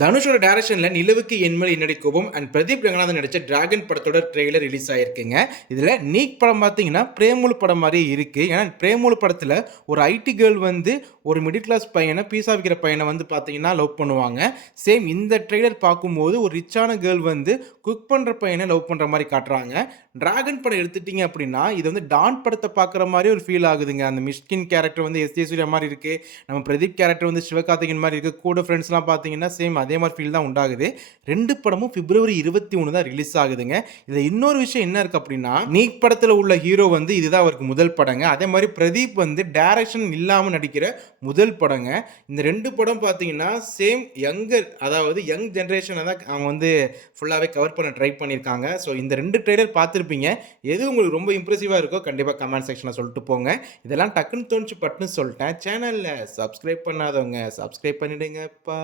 தனுஷோட டேரக்ஷனில் நிலவுக்கு என்மேல் என்னடி கோபம்? அண்ட் பிரதீப் ரங்கநாதன் நடித்த டிராகன் படத்தோட ட்ரெய்லர் ரிலீஸ் ஆயிருக்குங்க. இதில் நீக் படம் பார்த்தீங்கன்னா பிரேமுலு படம் மாதிரி இருக்குது ஏன்னா பிரேமுலு படத்தில் ஒரு ஐடி கேர்ள் வந்து ஒரு மிடில் கிளாஸ் பையனை பீஸா விற்கிற பையனை வந்து பார்த்தீங்கன்னா லவ் பண்ணுவாங்க. சேம் இந்த ட்ரெய்லர் பார்க்கும்போது ஒரு ரிச்சான கேர்ள் வந்து குக் பண்ணுற பையனை லவ் பண்ணுற மாதிரி காட்டுறாங்க. டிராகன் படம் எடுத்துட்டீங்க அப்படின்னா இது வந்து டான் படத்தை பார்க்குற மாதிரி ஒரு ஃபீல் ஆகுதுங்க. அந்த மிஷ்கின் கேரக்டர் வந்து எஸ் ஜே மாதிரி இருக்குது நம்ம பிரதீப் கேரக்டர் வந்து சிவகார்த்திகன் மாதிரி இருக்குது கூட ஃப்ரெண்ட்ஸ்லாம் பார்த்தீங்கன்னா சேம் அதே மாதிரி ஃபீல் தான் உண்டாகுது. ரெண்டு படமும் பிப்ரவரி இருபத்தி ஒன்று தான் ரிலீஸ் ஆகுதுங்க. இதில் இன்னொரு விஷயம் என்ன இருக்குது அப்படின்னா நீக் படத்தில் உள்ள ஹீரோ வந்து இதுதான் அவருக்கு முதல் படங்க. அதே மாதிரி பிரதீப் வந்து டேரக்ஷன் இல்லாமல் நடிக்கிற முதல் படங்க. இந்த ரெண்டு படம் பார்த்தீங்கன்னா சேம் யங்கர் அதாவது யங் ஜென்ரேஷனை தான் அவங்க வந்து ஃபுல்லாகவே கவர் பண்ண ட்ரை பண்ணியிருக்காங்க ஸோ இந்த ரெண்டு ட்ரெய்லர் பார்த்துருப்பீங்க எது உங்களுக்கு ரொம்ப இம்ப்ரெசிவாக இருக்கோ கண்டிப்பாக கமெண்ட் செக்ஷனில் சொல்லிட்டு போங்க. இதெல்லாம் டக்குன்னு தோணுச்சு பட்டுன்னு சொல்லிட்டேன். சேனலில் சப்ஸ்கிரைப் பண்ணாதவங்க சப்ஸ்கிரைப் பண்ணிடுங்கப்பா.